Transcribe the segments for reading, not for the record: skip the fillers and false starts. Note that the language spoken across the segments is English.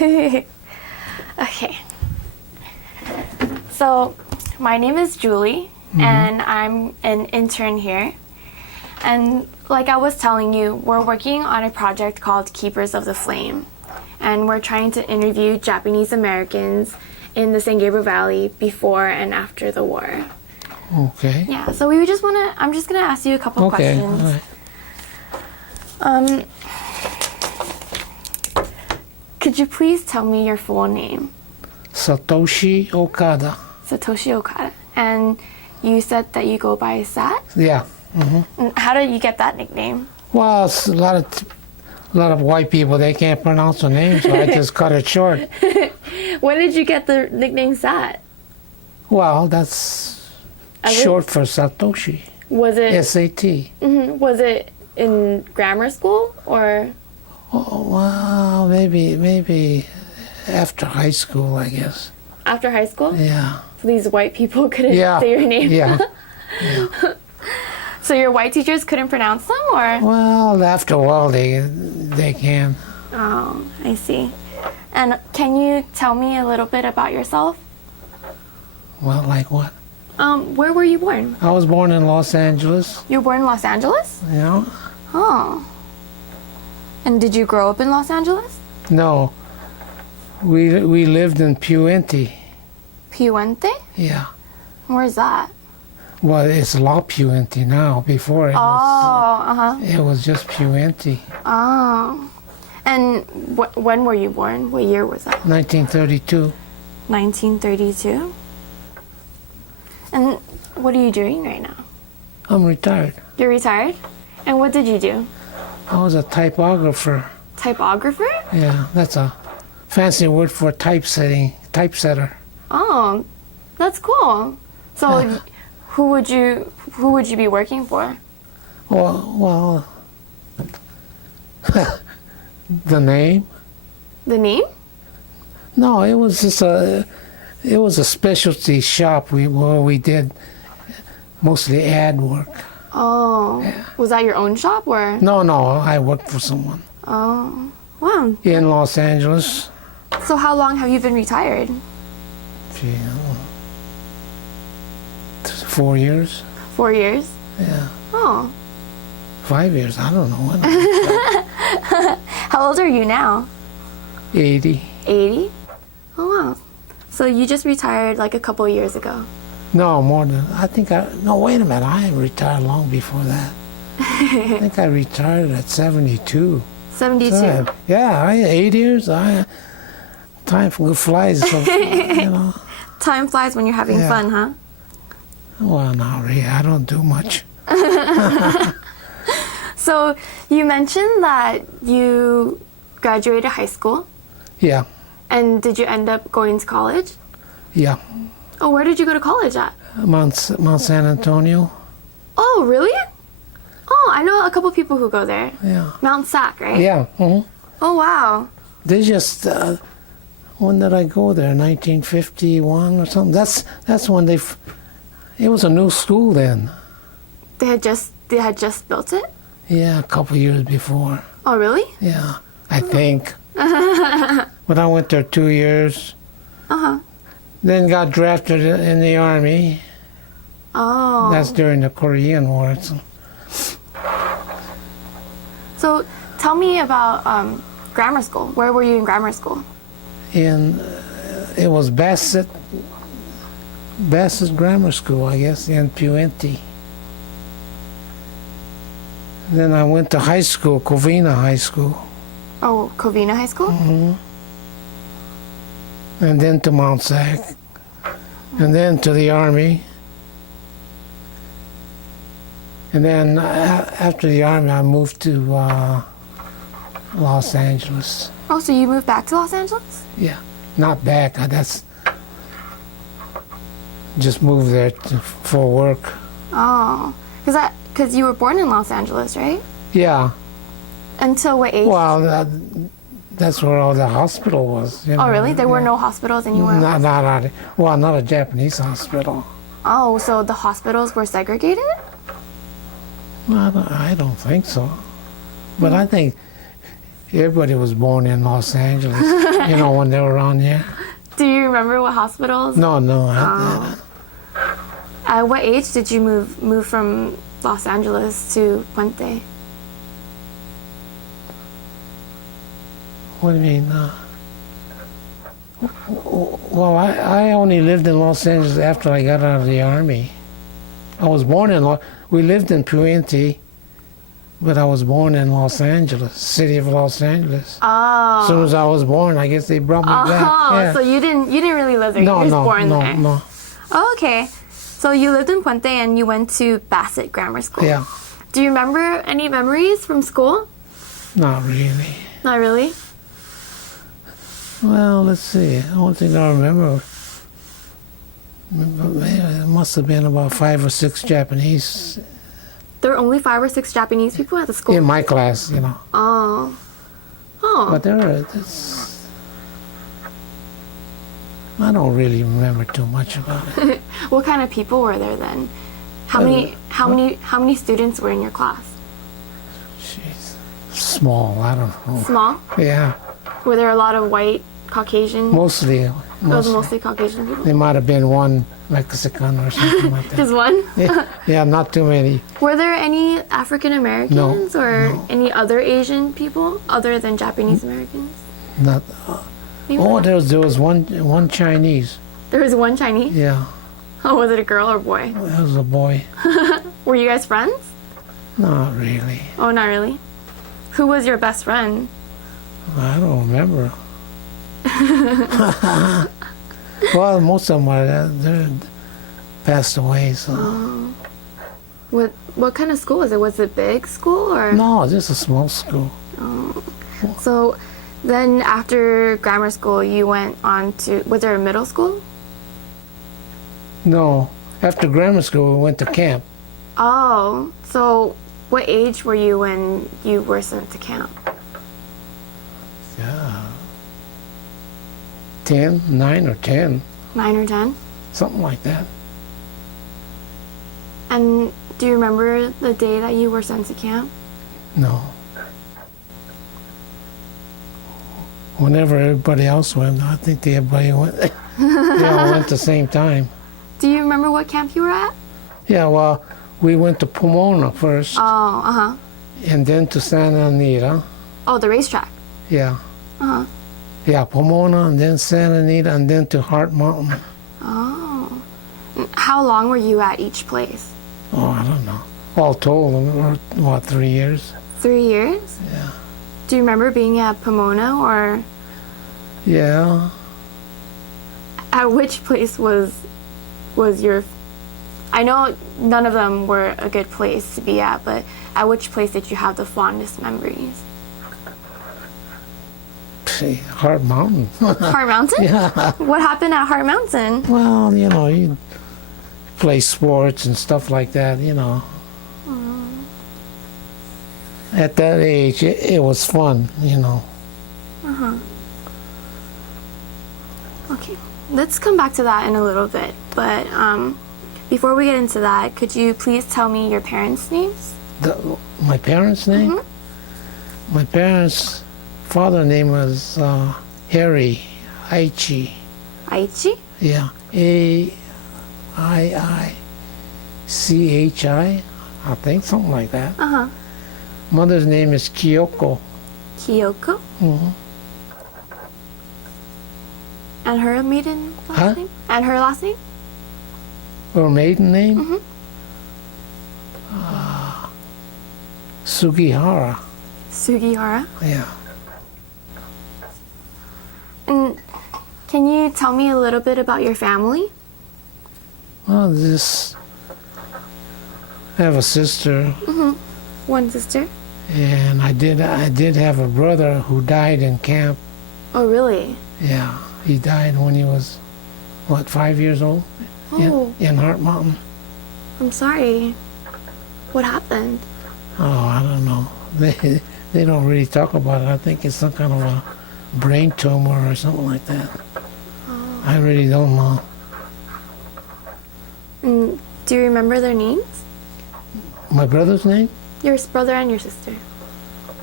Okay. So, my name is Julie, and I'm an intern here. And like I was telling you, we're working on a project called Keepers of the Flame. And we're trying to interview Japanese Americans in the San Gabriel Valley before and after the war. Okay. Yeah, so I'm just gonna ask you a couple questions. All right. Could you please tell me your full name? Satoshi Okada. Satoshi Okada. And you said that you go by Sat? Yeah. And how did you get that nickname? Well, it's a lot of white people, they can't pronounce the name, so I just cut it short. When did you get the nickname Sat? Well, that's short for Satoshi. Was it S-A-T. Was it in grammar school or? Oh, well, maybe after high school, I guess. After high school? Yeah. So these white people couldn't say your name? Yeah. So your white teachers couldn't pronounce them, or? Well, after a while, they can. Oh, I see. And can you tell me a little bit about yourself? Well, like what? Where were you born? I was born in Los Angeles. You were born in Los Angeles? Yeah. Oh. And did you grow up in Los Angeles? No. We lived in Puente. Puente? Yeah. Where's that? Well, it's La Puente now. Before it was just Puente. Oh. And when were you born? What year was that? 1932. 1932? And what are you doing right now? I'm retired. You're retired? And what did you do? I was a typographer. Typographer? Yeah, that's a fancy word for typesetter. Oh, that's cool. So who would you be working for? Well, the name? The name? No, it was just a specialty shop where we did mostly ad work. Oh, Yeah. Was that your own shop or? No, I worked for someone. Oh, wow. In Los Angeles. So how long have you been retired? 4 years. 4 years? Yeah. Oh. 5 years, I don't know. How old are you now? 80. 80? Oh, wow. So you just retired like a couple years ago. No, more than, no, wait a minute, I retired long before that. I think I retired at 72. 72? So, yeah, 8 years, time flies, so, you know. Time flies when you're having fun, huh? Well, not really, I don't do much. So you mentioned that you graduated high school. Yeah, And did you end up going to college? yeah. Oh, where did you go to college at? Mount San Antonio. Oh, really? Oh, I know a couple people who go there. Yeah. Mount Sac, right? Yeah. Oh, wow. They just, when did I go there? 1951 or something. That's when it was a new school then. They had just built it? Yeah, a couple years before. Oh, really? Yeah, I think. But I went there 2 years. Uh-huh. Then got drafted in the Army. Oh. That's during the Korean War. So tell me about grammar school. Where were you in grammar school? It was Bassett Grammar School, I guess, in Puente. Then I went to high school, Covina High School. Oh, Covina High School? And then to Mount Sac. And then to the Army. And then after the Army, I moved to Los Angeles. Oh, so you moved back to Los Angeles? Yeah, not back. That's just moved there for work. Oh, because you were born in Los Angeles, right? Yeah. Until what age? Well, that's where all the hospital was. You know? Oh, really? There were no hospitals anywhere else? Not a Japanese hospital. Oh, so the hospitals were segregated? I don't think so. But I think everybody was born in Los Angeles. When they were around here. Do you remember what hospitals? No. At what age did you move from Los Angeles to Puente? What do you mean? Well, I only lived in Los Angeles after I got out of the Army. I was born we lived in Puente, but I was born in Los Angeles, city of Los Angeles. Oh. As soon as I was born, I guess they brought me back. Yeah. So you didn't really live there. You were just born there. No. Oh, okay. So you lived in Puente and you went to Bassett Grammar School. Yeah. Do you remember any memories from school? Not really. Not really? Well, let's see. The only thing I remember, it must have been about 5 or 6 Japanese There were only 5 or 6 Japanese people at the school? in my class, Oh. Oh. But I don't really remember too much about it. What kind of people were there then? How many students were in your class? Jeez. Small, I don't know. Small? Yeah, Were there a lot of white Caucasian? mostly. It was mostly Caucasian people. There might have been one Mexican or something like that. Just one? Yeah, not too many. Were there any African Americans No, or no. any other Asian people other than Japanese Americans? Not. Maybe Oh, not. there was one Chinese. There was one Chinese? Yeah, Oh, was it a girl or boy? that was a boy. Were you guys friends? Not really. Oh, not really. Who was your best friend? I don't remember. Well, most of them they're passed away. So What kind of school was it? Was it big school or? no, just a small school. So then after grammar school, you went on to, was there a middle school? No, after grammar school, we went to camp. Oh, so what age were you when you were sent to camp? Yeah, 9 or 10, 9 or 10? something like that. And do you remember the day that you were sent to camp? No. Whenever everybody else went, I think everybody went. They all went at the same time. Do you remember what camp you were at? Yeah, well, we went to Pomona first, Oh, uh-huh. and then to Santa Anita. Oh, the racetrack. Yeah. Uh-huh. Yeah, Pomona, and then Santa Anita, and then to Heart Mountain. Oh. How long were you at each place? Oh, I don't know. All told, what, 3 years? 3 years? Yeah. Do you remember being at Pomona or Yeah. at which place was your, I know none of them were a good place to be at, but at which place did you have the fondest memories? Heart Mountain. Heart Mountain? Yeah. What happened at Heart Mountain? Well, you play sports and stuff like that, At that age, it was fun, Okay, let's come back to that in a little bit. But before we get into that, could you please tell me your parents' names? My parents' name? My parents' father's name was Harry Aichi. Aichi? Yeah, Aiichi, I think, something like that. Uh-huh. Mother's name is Kyoko. Kyoko? Mhm. And her maiden last Huh? name? And her last name? Her maiden name? Mhm. Sugihara. Sugihara. Yeah. And can you tell me a little bit about your family? Well, I have a sister, One sister. and I did have a brother who died in camp. Oh, really? Yeah, he died when he was, 5 years old? Oh, In Heart Mountain. I'm sorry. What happened? Oh, I don't know. They don't really talk about it. I think it's some kind of a brain tumor or something like that. I really don't know. And do you remember their names? My brother's name? Your brother and your sister.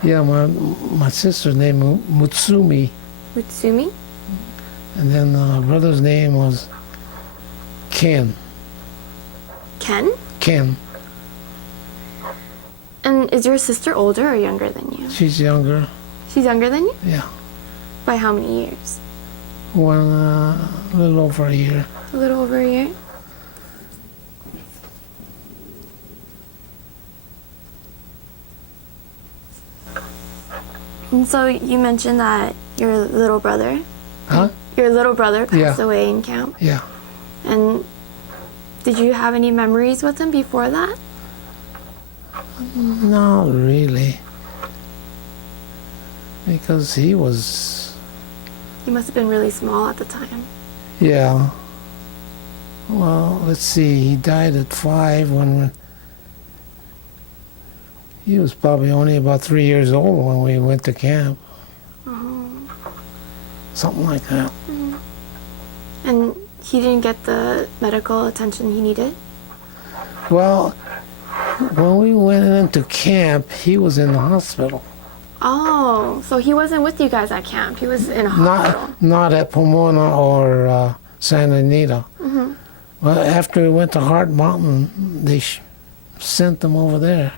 Yeah, my sister's name Mutsumi, Mutsumi? and then brother's name was Ken. Ken? Ken. And is your sister older or younger than you? She's younger. She's younger than you? Yeah. By how many years? A little over a year. A little over a year? And so you mentioned that your little brother Huh? passed Yeah. away in camp. Yeah. And did you have any memories with him before that? Not really. Because he was, He must have been really small at the time. yeah. Well, let's see, he died at 5 when he was probably only about 3 years old when we went to camp. Oh. Something like that. And he didn't get the medical attention he needed? Well, when we went into camp, he was in the hospital. Oh, so he wasn't with you guys at camp. He was in a hospital. Not at Pomona or Santa Anita. Mm-hmm. Well, after we went to Heart Mountain, they sent him over there.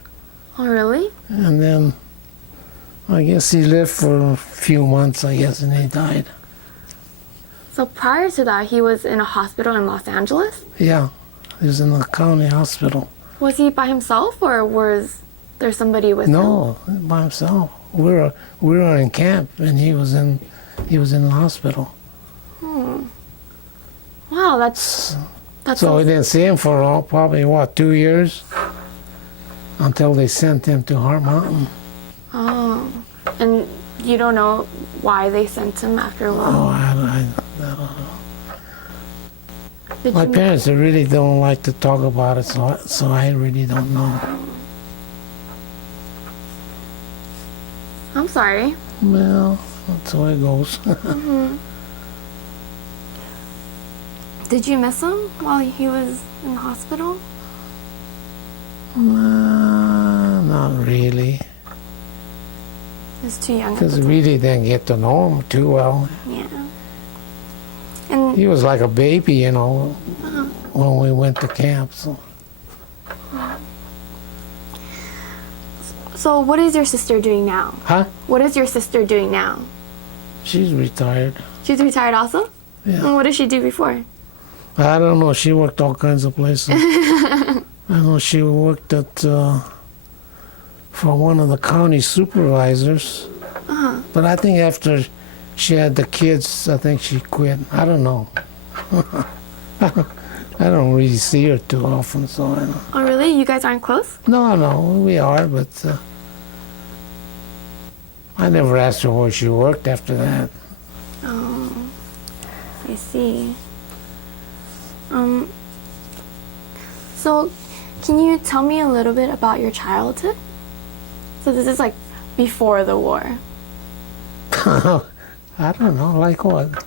Oh, really? And then I guess he lived for a few months, I guess, and he died. So prior to that, he was in a hospital in Los Angeles? Yeah, he was in the county hospital. Was he by himself or was there somebody with him? No, by himself. We were in camp, and he was in the hospital. Wow, that's So we didn't see him for probably 2 years until they sent him to Heart Mountain. Oh, and you don't know why they sent him after a while? Oh, I don't know. Did My you- parents really don't like to talk about it, so I really don't know. I'm sorry. Well, that's the way it goes. Did you miss him while he was in the hospital? Not really, He was too young at because the we time. really didn't get to know him too well. Yeah. And He was like a baby, when we went to camp. so what is your sister doing now? Huh? What is your sister doing now? She's retired. She's retired also? Yeah. And what did she do before? I don't know. She worked all kinds of places. I know she worked at for one of the county supervisors. But I think after she had the kids, I think she quit. I don't know. I don't really see her too often, so I don't. Oh, really? You guys aren't close? No, we are, but I never asked her where she worked after that. Oh, I see. So can you tell me a little bit about your childhood? So this is like before the war. I don't know, like what?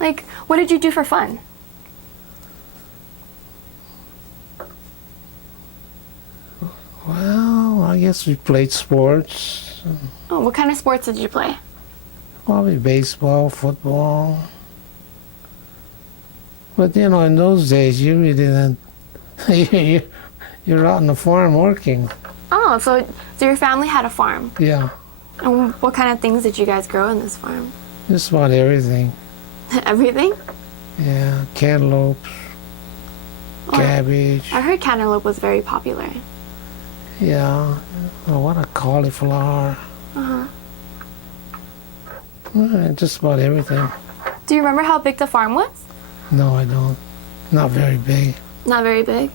Like, what did you do for fun? Well, I guess we played sports. Oh, what kind of sports did you play? Probably baseball, football. But in those days, you really didn't. You're out on the farm working. Oh, so your family had a farm. Yeah, And what kind of things did you guys grow in this farm? just about everything. Everything? Yeah, cantaloupes, Oh, cabbage. I heard cantaloupe was very popular. Yeah, what a cauliflower. Uh-huh. Just about everything. Do you remember how big the farm was? No, I don't. Not very big. Not very big.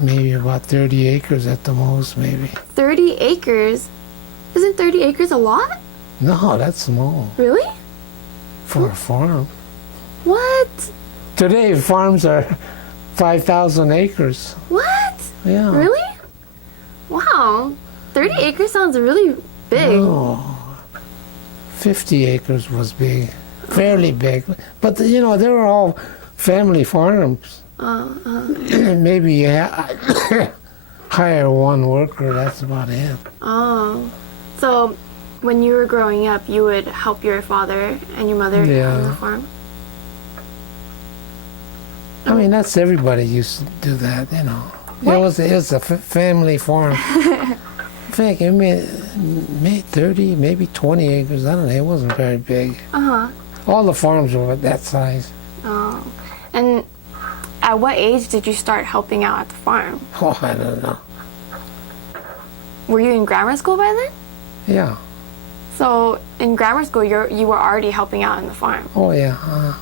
Maybe about 30 acres at the most, maybe. 30 acres? Isn't 30 acres a lot? No, that's small Really? for a farm. What? Today, farms are 5,000 acres. What? Yeah. Really? Wow. 30 acres sounds really big. Oh, 50 acres was big. Fairly big. But, they were all family farms. Maybe you hire one worker, that's about it. Oh. So, when you were growing up, you would help your father and your mother Yeah. on the farm? I mean, that's everybody used to do that, you know. What? It was a family farm. In fact, it made 30, maybe 20 acres. I don't know. It wasn't very big. Uh-huh. All the farms were that size. Oh. And at what age did you start helping out at the farm? Oh, I don't know. Were you in grammar school by then? Yeah. So in grammar school, you were already helping out on the farm. Oh, yeah.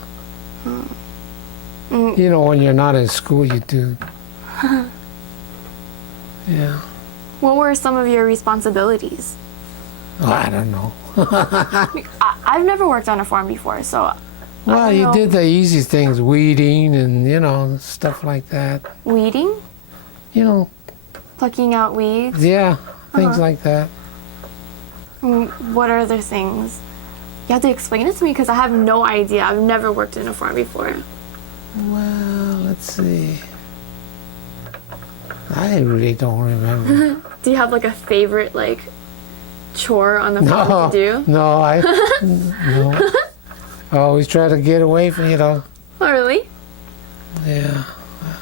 You know, when you're not in school, you do. Yeah. What were some of your responsibilities? Oh, I don't know. I've never worked on a farm before, so I Well, don't you know. did the easy things, weeding and, you know, stuff like that. Weeding, You know, plucking out weeds. yeah, things like that. What other things? You have to explain it to me because I have no idea. I've never worked in a farm before. Well, let's see. I really don't remember. Do you have like a favorite like chore on the farm to do? No, no. I always try to get away from, you know. Oh, really? Yeah,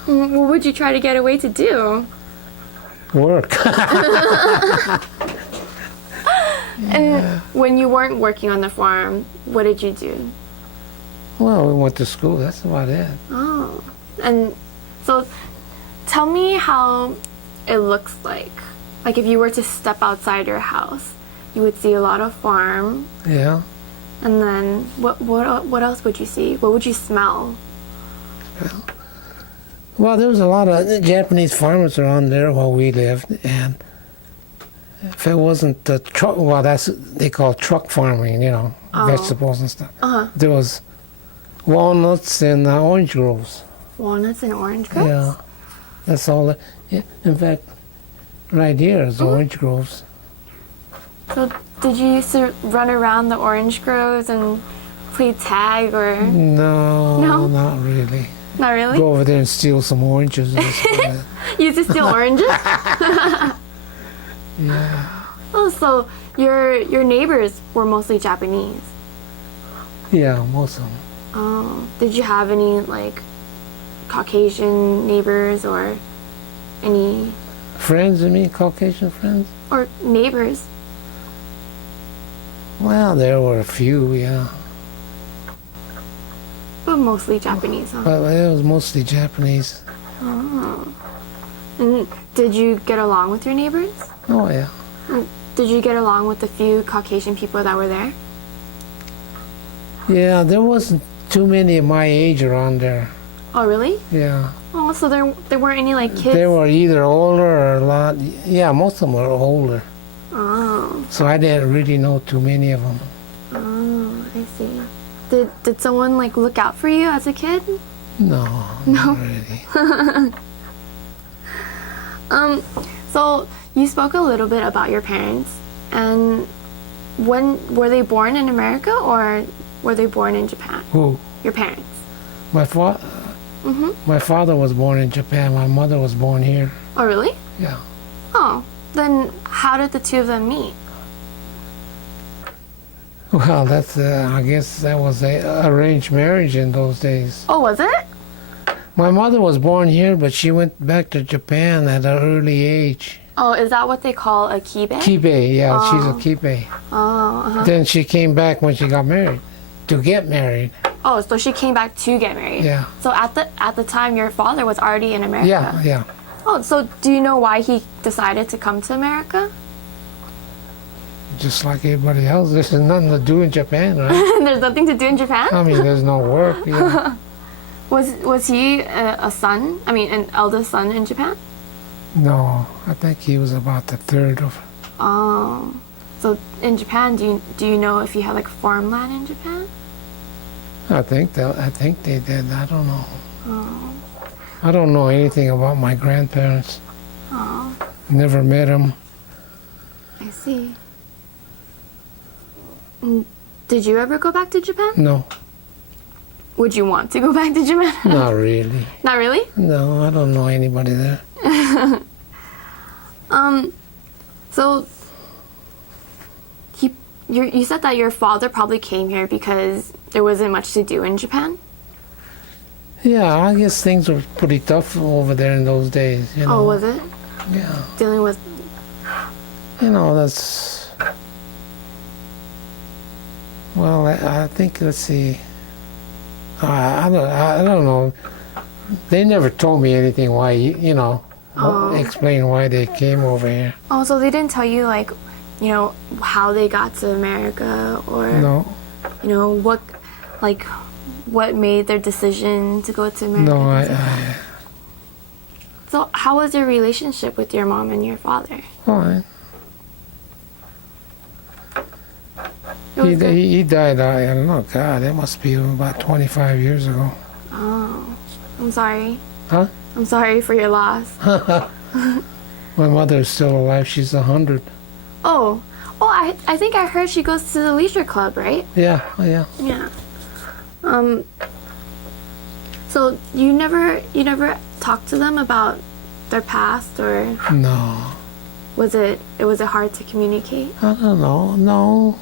What would you try to get away to do? work. And when you weren't working on the farm, what did you do? Well, we went to school. That's about it. Oh, and so tell me how it looks like. Like if you were to step outside your house, you would see a lot of farm, Yeah. and then what else would you see? What would you smell? Well, there was a lot of Japanese farmers around there where we lived, and if it wasn't the truck, well, they call truck farming, you know, vegetables and stuff. Uh-huh. There was walnuts and orange groves. Walnuts and orange groves? Yeah, that's all. Yeah. In fact, right here is orange groves. So did you used to run around the orange groves and play tag or No, No? not really. not really? Go over there and steal some oranges. And stuff. You used to steal oranges? Yeah. Oh, so your neighbors were mostly Japanese. Yeah, most of them. Oh, did you have any like Caucasian neighbors or any Friends, I mean, Caucasian friends? or neighbors? Well, there were a few, yeah. But mostly Japanese, huh? But it was mostly Japanese. Oh. And did you get along with your neighbors? Oh, yeah. Did you get along with the few Caucasian people that were there? Yeah, there wasn't too many of my age around there. Oh, really? Yeah. Oh, so there weren't any like kids? They were either older or a lot. Yeah, most of them were older. Oh, So I didn't really know too many of them. oh, I see. Did someone like look out for you as a kid? No, not really. So you spoke a little bit about your parents, and when were they born in America or were they born in Japan? Who? Your parents. My father was born in Japan. My mother was born here. Oh, really? Yeah. Oh, then how did the two of them meet? Well, that's I guess that was a arranged marriage in those days. Oh, was it? My mother was born here, but she went back to Japan at an early age. Oh, is that what they call a kibe? Kibe, yeah, she's a kibe. Oh, uh-huh. Then she came back when she got married, to get married. Oh, so she came back to get married. Yeah. So at the time, your father was already in America. Yeah, yeah. Oh, so do you know why he decided to come to America? Just like everybody else, there's nothing to do in Japan, right? There's nothing to do in Japan. I mean, there's no work. Yeah. Was he a son? I mean, an eldest son in Japan? No, I think he was about the third of. Oh, so in Japan, do you know if you had like farmland in Japan? I think they did. I don't know. Oh, I don't know anything about my grandparents. oh, Never met them. I see. Did you ever go back to Japan? No, Would you want to go back to Japan? not really. Not really. No, I don't know anybody there. So you said that your father probably came here because there wasn't much to do in Japan. Yeah, I guess things were pretty tough over there in those days. You know. Oh, was it? Yeah. Dealing with. You know, that's. Well, I think, let's see. I don't know. They never told me anything why, you know, explain why they came over here. Oh, so they didn't tell you, like, you know, how they got to America or, No, you know, what made their decision to go to America? no, So how was your relationship with your mom and your father? fine. It was good. He died, I don't know, God, it must be about 25 years ago. Oh, I'm sorry. Huh? I'm sorry for your loss. My mother is still alive, she's 100. Oh, I think I heard she goes to the leisure club, right? Yeah, yeah. Yeah. So you never talked to them about their past, or No, was it hard to communicate? I don't know, no.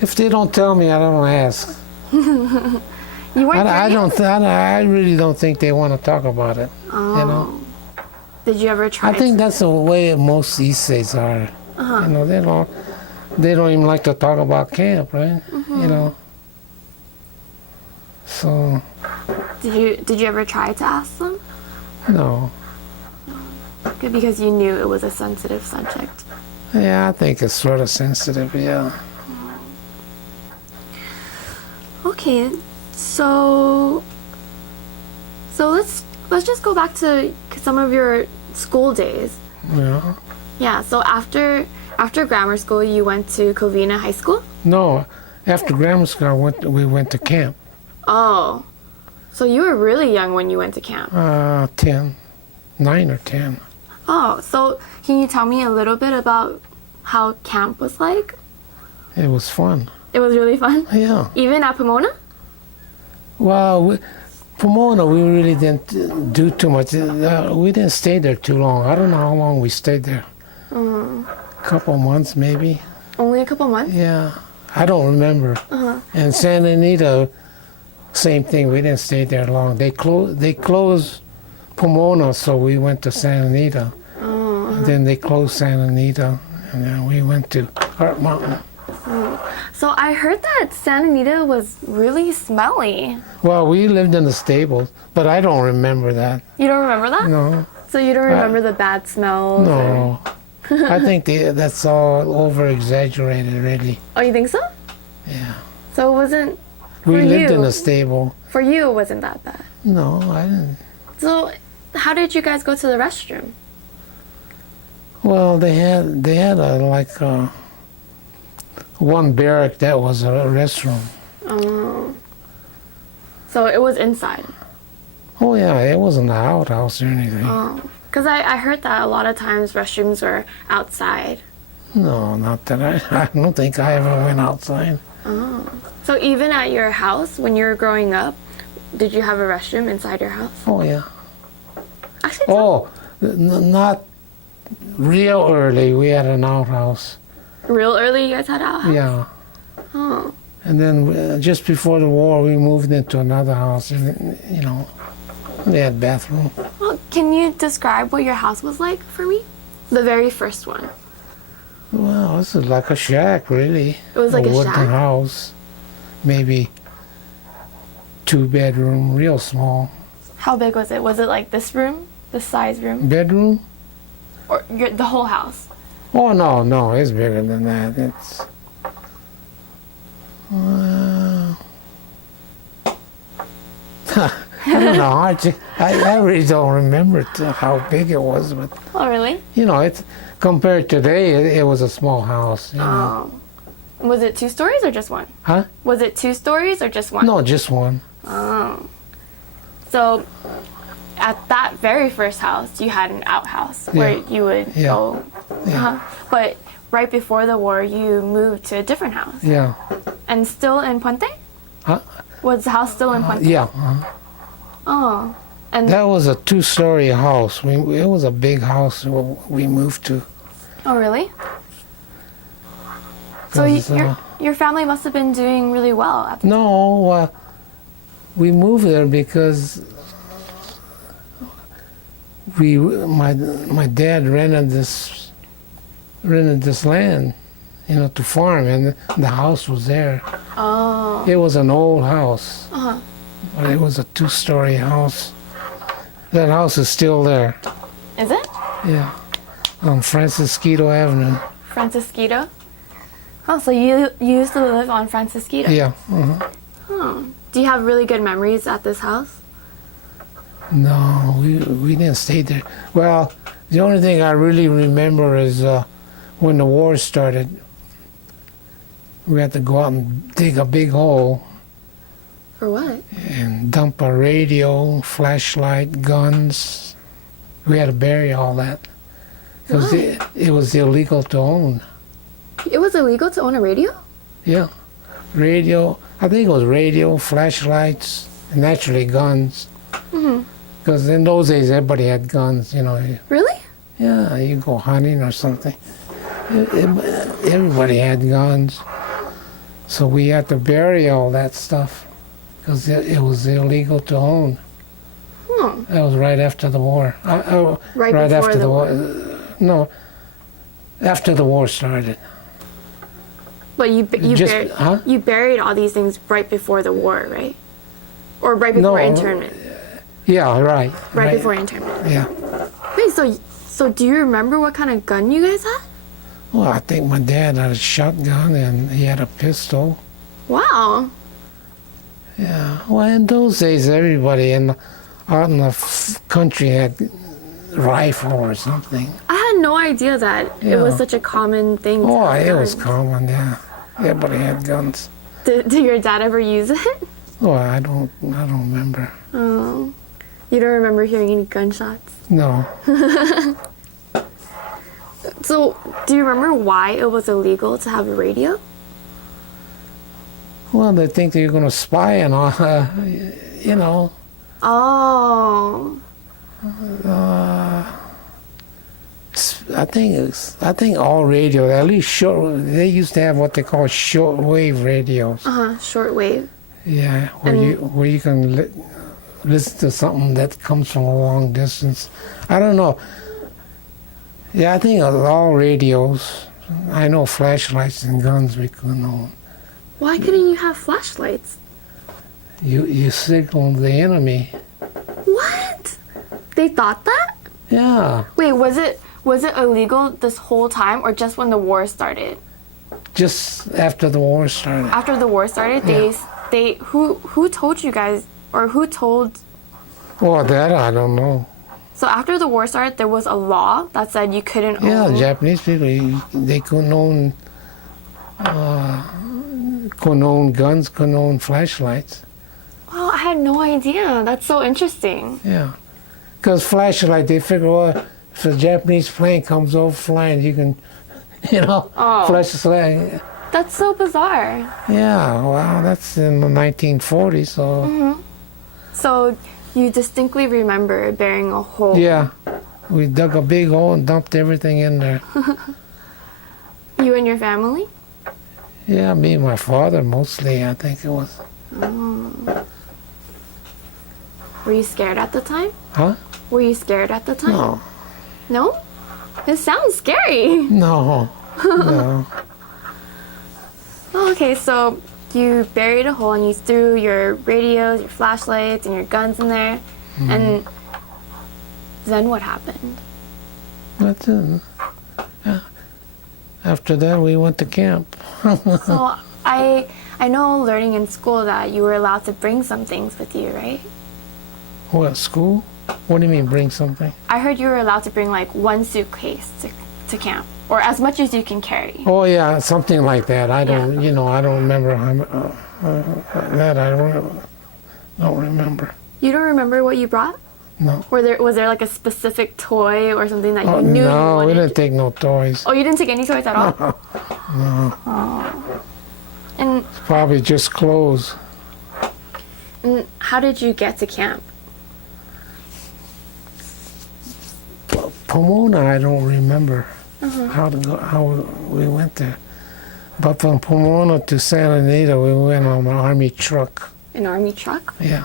If they don't tell me, I don't ask. You weren't. I really don't think they want to talk about it. Oh. You know. Did you ever try? I think that's the way most East States are. You know, they don't even like to talk about camp, right? You know. So Did you ever try to ask them? no. Good, because you knew it was a sensitive subject. Yeah, I think it's sort of sensitive. Yeah. Okay, so let's just go back to some of your school days. Yeah. Yeah. So after grammar school, you went to Covina High School. No, after grammar school, we went to camp. Oh, so you were really young when you went to camp. 9 or 10. Oh, so can you tell me a little bit about how camp was like? It was fun. It was really fun. Yeah. Even at Pomona? Well, Pomona, we really didn't do too much. We didn't stay there too long. I don't know how long we stayed there. A couple months, maybe. Only a couple months? Yeah. I don't remember. And Santa Anita, same thing. We didn't stay there long. They closed Pomona, so we went to Santa Anita. And then they closed Santa Anita, and then we went to Heart Mountain. So I heard that Santa Anita was really smelly. Well, we lived in the stables, but I don't remember that. You don't remember that? No. So you don't remember the bad smells? No. I think that's all over-exaggerated, really. Oh, you think so? Yeah. So it wasn't... We For lived you. in a stable. For you, it wasn't that bad. No, I didn't. So how did you guys go to the restroom? Well, they had one barrack that was a restroom. Oh. So it was inside. Oh yeah, it wasn't an outhouse or anything. Oh. Because I heard that a lot of times restrooms were outside. No, not that I don't think I ever went outside. Oh. So even at your house, when you were growing up, did you have a restroom inside your house? Oh yeah. Actually, Oh, not real early. We had an outhouse. real early you guys had a house? Yeah. Oh. And then just before the war, we moved into another house, and you know, they had bathroom. Well, can you describe what your house was like for me? The very first one. Well, this is like a shack, really. It was like a wooden shack? house, maybe 2-bedroom, real small. How big was it? Was it like this room? This size room? Bedroom? Or the whole house? Oh no, it's bigger than that. It's I don't know. I really don't remember how big it was, but Oh, really? you know, it's compared to today, it was a small house. You know. Oh. Was it 2 stories or just one? Huh? Was it 2 stories or just one? No, just one. Oh. So, at that very first house, you had an outhouse where Yeah. you would Yeah. go. Yeah. But right before the war, you moved to a different house. Yeah. And still in Puente? Huh? Was the house still in Puente? Yeah. Oh. And That was a 2-story house. It was a big house we moved to. oh, really? So 'Cause, your family must have been doing really well at the no, we moved there because my dad rented this land, to farm, and the house was there. Oh. It was an old house, Uh-huh. but it was a 2-story house. That house is still there. Is it? Yeah, on Francisquito Avenue. Francisquito? Oh, so you used to live on Francisquito? Yeah. Oh. Do you have really good memories at this house? No, we didn't stay there. Well, the only thing I really remember is when the war started. We had to go out and dig a big hole For what? and dump a radio, flashlight, guns. We had to bury all that because Why? it was illegal to own. It was illegal to own a radio? Yeah, radio. I think it was radio, flashlights, and naturally guns. Because in those days, everybody had guns. Really? Yeah, you go hunting or something. Everybody had guns. So we had to bury all that stuff because it was illegal to own. That was right after the war. Right before after the war. No, after the war started. But you Huh? you buried all these things right before the war, right? Or right before No. internment? Yeah, right. Right before internment. Yeah. Wait, so do you remember what kind of gun you guys had? Well, I think my dad had a shotgun and he had a pistol. Wow. Yeah. Well, in those days, everybody out in the country had rifle or something. I had no idea that it was Yeah. such a common thing. to Oh, have it was guns. common. Yeah. Everybody had guns. Did your dad ever use it? Oh, I don't remember. Oh. You don't remember hearing any gunshots? No. So, do you remember why it was illegal to have a radio? Well, they think that you're going to spy and all, Oh. I think all radio, at least they used to have what they call shortwave radios. Shortwave. Yeah, where you can listen to something that comes from a long distance. I don't know. Yeah, I think of all radios. I know flashlights and guns we couldn't own. Why couldn't you have flashlights? You signal the enemy. What? They thought that? Yeah, Wait, was it illegal this whole time or just when the war started? just after the war started. After the war started, they who told you guys or who told Well, that I don't know. So after the war started, there was a law that said you couldn't Yeah, own. Japanese people, they couldn't own guns, couldn't own flashlights. Oh, I had no idea. That's so interesting. Yeah, because flashlight, they figure, well, if a Japanese plane comes over flying, you can, Oh. flash the flag. That's so bizarre. Yeah, well, that's in the 1940s, so So you distinctly remember burying a hole. yeah, we dug a big hole and dumped everything in there. You and your family? Yeah, me and my father mostly, I think it was. Were you scared at the time? Huh? Were you scared at the time? No, No? This sounds scary. no, no. Oh, okay, so you buried a hole and you threw your radios, your flashlights, and your guns in there. And then what happened? That's it. Yeah. After that, we went to camp. So I know learning in school that you were allowed to bring some things with you, right? What, school? What do you mean, bring something? I heard you were allowed to bring like one suitcase to camp, or as much as you can carry. Oh, yeah, something like that. I don't, I don't remember that. I don't remember. You don't remember what you brought? No. Was there like a specific toy or something that you knew you No, we wanted? didn't take no toys. Oh, you didn't take any toys at all? No, Oh. And probably just clothes. how did you get to camp? Pomona, I don't remember how we went there. But from Pomona to Santa Anita, we went on an Army truck. An Army truck? Yeah.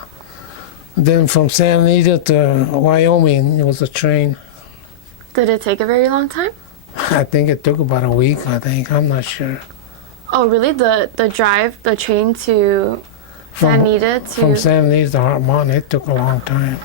Then from Santa Anita to Wyoming, it was a train. Did it take a very long time? I think it took about a week, I'm not sure. Oh, really? The train to Santa Anita to... From Santa Anita to Heart Mountain, it took a long time.